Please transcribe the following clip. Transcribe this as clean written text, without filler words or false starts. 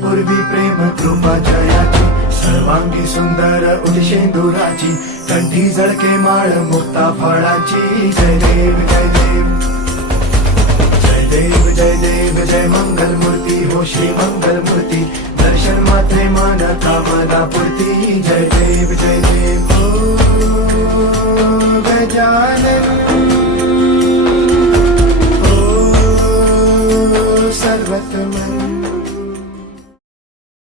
पूर्वी प्रेम कृपा जयाची, सर्वांगी सुंदर उदिशेंदुराची, कंठी झळके माळ मुक्ता फळाची. जय देव जय देव जय देव जय देव जय मंगल मूर्ती हो श्री मंगल मूर्ती, दर्शन मात्रे मान कामना पूर्ती. जय देव जय देव ओ गजानन